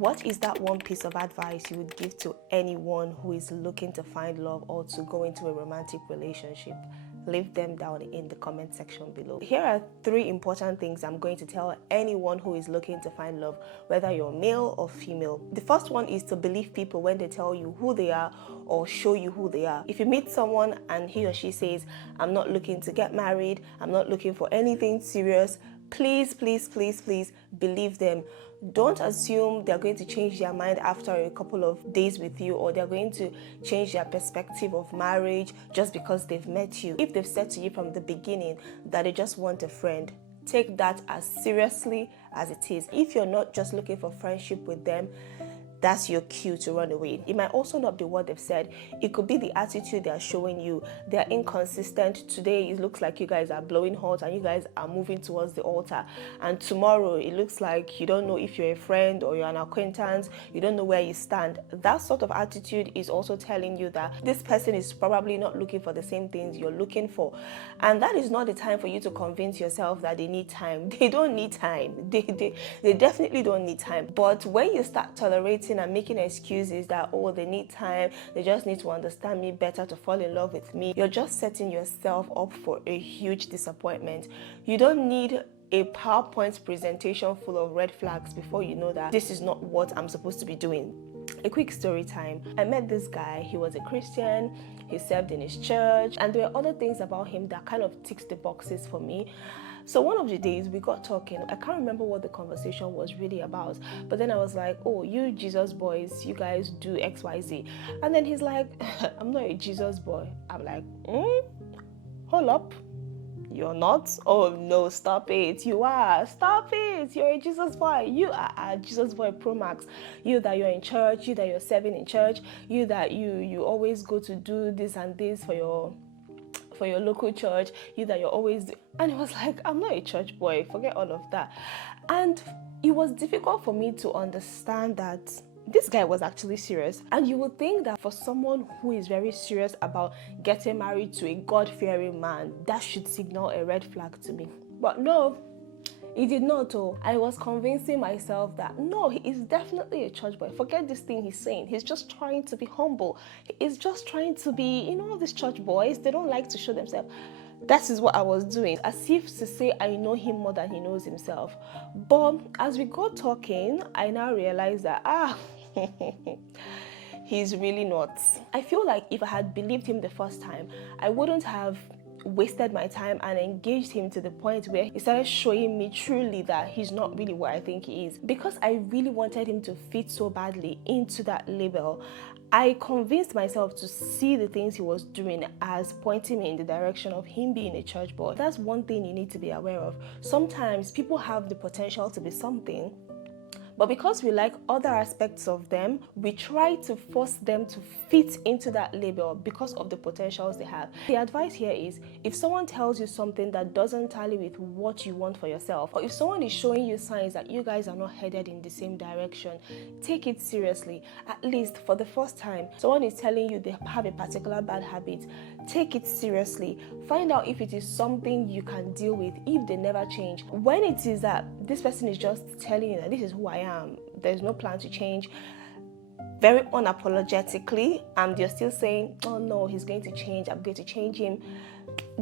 What is that one piece of advice you would give to anyone who is looking to find love or to go into a romantic relationship? Leave them down in the comment section below. Here are 3 important things I'm going to tell anyone who is looking to find love, whether you're male or female. The first one is to believe people when they tell you who they are or show you who they are. If you meet someone and he or she says, I'm not looking to get married, I'm not looking for anything serious, please believe them. Don't assume they're going to change their mind after a couple of days with you, or they're going to change their perspective of marriage just because they've met you. If they've said to you from the beginning that they just want a friend, take that as seriously as it is. If you're not just looking for friendship with them, that's your cue to run away. It might also not be what they've said. It could be the attitude they're showing you. They're inconsistent. Today it looks like you guys are blowing hot and you guys are moving towards the altar, and tomorrow it looks like you don't know if you're a friend or you're an acquaintance. You don't know where you stand. That sort of attitude is also telling you that this person is probably not looking for the same things you're looking for, and that is not the time for you to convince yourself that they need time. They don't need time. They definitely don't need time. But when you start tolerating and making excuses that, oh, they need time, they just need to understand me better to fall in love with me, you're just setting yourself up for a huge disappointment. You don't need a PowerPoint presentation full of red flags before you know that this is not what I'm supposed to be doing. A quick story time. I met this guy. He was a Christian. He served in his church, and there were other things about him that kind of ticks the boxes for me. So one of the days we got talking. I can't remember what the conversation was really about, but then I was like, oh, you Jesus boys, you guys do XYZ. And then he's like, I'm not a Jesus boy. I'm like, hold up. You're not? Oh no, stop it. You are. Stop it. You're a Jesus boy. You are a Jesus boy Pro Max. You that you're in church, you that you're serving in church, you that you always go to do this and this for your local church, you that you're always. And it was like, I'm not a church boy. Forget all of that. And it was difficult for me to understand that this guy was actually serious. And you would think that for someone who is very serious about getting married to a God-fearing man, that should signal a red flag to me. But no, it did not. I was convincing myself that no, he is definitely a church boy. Forget this thing he's saying. He's just trying to be humble. He is just trying to be, these church boys, they don't like to show themselves. That is what I was doing, as if to say I know him more than he knows himself. But as we got talking, I now realized that, he's really not. I feel like if I had believed him the first time, I wouldn't have wasted my time and engaged him to the point where he started showing me truly that he's not really what I think he is. Because I really wanted him to fit so badly into that label, I convinced myself to see the things he was doing as pointing me in the direction of him being a church boy. That's one thing you need to be aware of. Sometimes people have the potential to be something, but because we like other aspects of them, we try to force them to fit into that label because of the potentials they have. The advice here is, if someone tells you something that doesn't tally with what you want for yourself, or if someone is showing you signs that you guys are not headed in the same direction, take it seriously. At least for the first time, someone is telling you they have a particular bad habit, take it seriously. Find out if it is something you can deal with if they never change. When it is that this person is just telling you that this is who I am, there's no plan to change, very unapologetically, and you're still saying, oh no, he's going to change, I'm going to change him,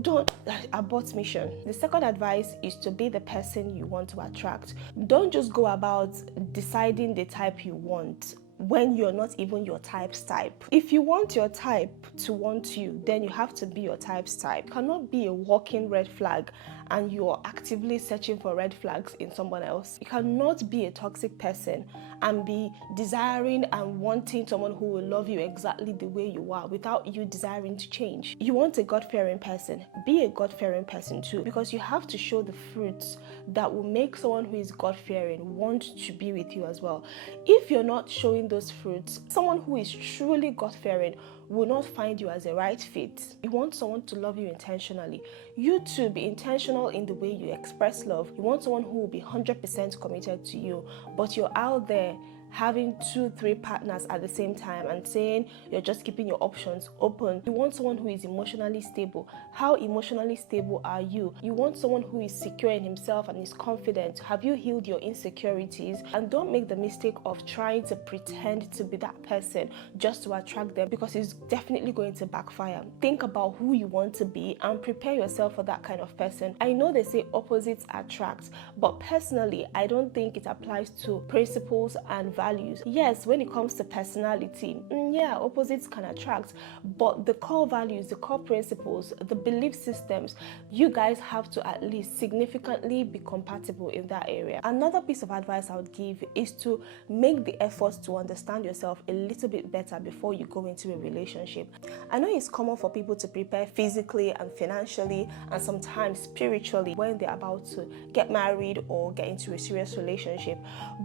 don't abort mission. The second advice is to be the person you want to attract. Don't just go about deciding the type you want when you're not even your type's type. If you want your type to want you, then you have to be your type's type. You cannot be a walking red flag and you're actively searching for red flags in someone else. You cannot be a toxic person and be desiring and wanting someone who will love you exactly the way you are without you desiring to change. You want a God-fearing person, be a God-fearing person too, because you have to show the fruits that will make someone who is God-fearing want to be with you as well. If you're not showing those fruits, someone who is truly God-fearing will not find you as a right fit. You want someone to love you intentionally. You too, be intentional in the way you express love. You want someone who will be 100% committed to you, but you're out there having 2-3 partners at the same time and saying you're just keeping your options open. You want someone who is emotionally stable. How emotionally stable are you? You want someone who is secure in himself and is confident. Have you healed your insecurities? And don't make the mistake of trying to pretend to be that person just to attract them, because it's definitely going to backfire. Think about who you want to be and prepare yourself for that kind of person. I know they say opposites attract, but personally, I don't think it applies to principles and values. Yes, when it comes to personality, yeah, opposites can attract, but the core values, the core principles, the belief systems, you guys have to at least significantly be compatible in that area. Another piece of advice I would give is to make the effort to understand yourself a little bit better before you go into a relationship. I know it's common for people to prepare physically and financially and sometimes spiritually when they're about to get married or get into a serious relationship,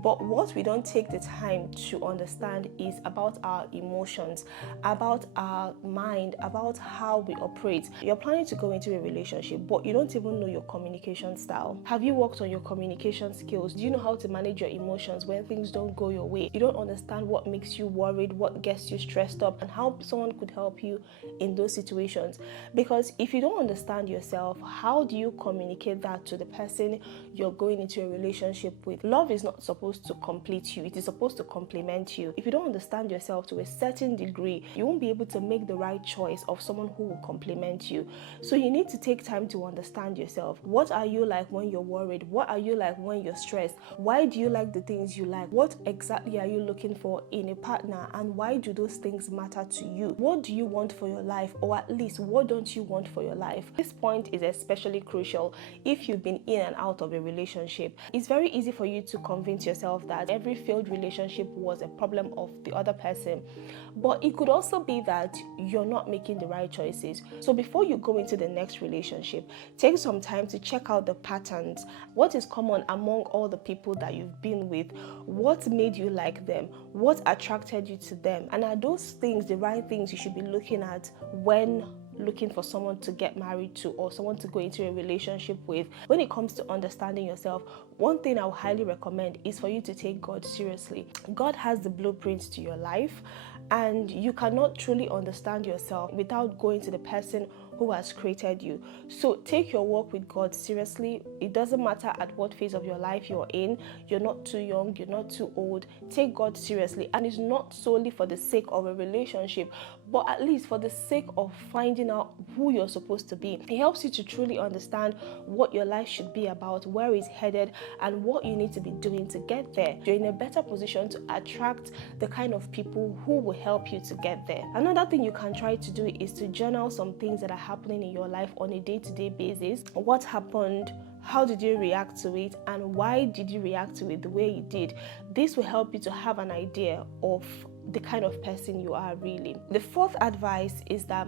but what we don't take the time to understand is about our emotions, about our mind, about how we operate. You're planning to go into a relationship, but you don't even know your communication style. Have you worked on your communication skills? Do you know how to manage your emotions when things don't go your way? You don't understand what makes you worried, what gets you stressed up, and how someone could help you in those situations. Because if you don't understand yourself, how do you communicate that to the person you're going into a relationship with? Love is not supposed to complete you, it is supposed to complement you. If you don't understand yourself to a certain degree, you won't be able to make the right choice of someone who will complement you. So you need to take time to understand yourself. What are you like when you're worried? What are you like when you're stressed? Why do you like the things you like? What exactly are you looking for in a partner, and why do those things matter to you? What do you want for your life, or at least what don't you want for your life? This point is especially crucial if you've been in and out of a relationship. It's very easy for you to convince yourself that every failed relationship was a problem of the other person, but it could also be that you're not making the right choices. So before you go into the next relationship, take some time to check out the patterns. What is common among all the people that you've been with? What made you like them? What attracted you to them? And are those things the right things you should be looking at when looking for someone to get married to or someone to go into a relationship with? When it comes to understanding yourself, one thing I would highly recommend is for you to take God seriously. God has the blueprints to your life, and you cannot truly understand yourself without going to the person who has created you. So take your walk with God seriously. It doesn't matter at what phase of your life you're in. You're not too young, you're not too old. Take God seriously, and it's not solely for the sake of a relationship, but at least for the sake of finding out who you're supposed to be. It helps you to truly understand what your life should be about, where it's headed, and what you need to be doing to get there. You're in a better position to attract the kind of people who will help you to get there. Another thing you can try to do is to journal some things that are happening in your life on a day-to-day basis. What happened? How did you react to it? And why did you react to it the way you did? This will help you to have an idea of the kind of person you are really. The fourth advice is that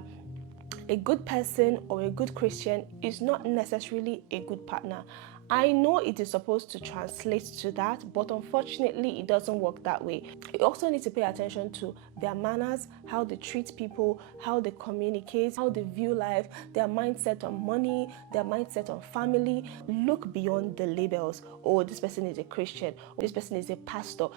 a good person or a good Christian is not necessarily a good partner. I know it is supposed to translate to that, but unfortunately it doesn't work that way. You also need to pay attention to their manners, how they treat people, how they communicate, how they view life, their mindset on money, their mindset on family. Look beyond the labels. Oh, this person is a Christian, or this person is a pastor.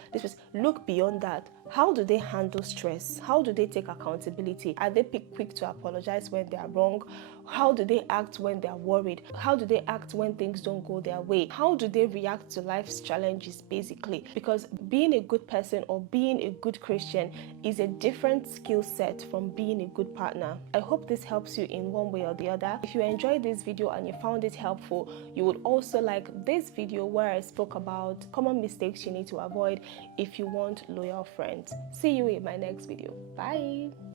Look beyond that. How do they handle stress? How do they take accountability? Are they quick to apologize when they are wrong? How do they act when they are worried? How do they act when things don't go their way? How do they react to life's challenges, basically? Because being a good person or being a good Christian is a different skill set from being a good partner. I hope this helps you in one way or the other. If you enjoyed this video and you found it helpful, you would also like this video where I spoke about common mistakes you need to avoid if you want loyal friends. See you in my next video. Bye.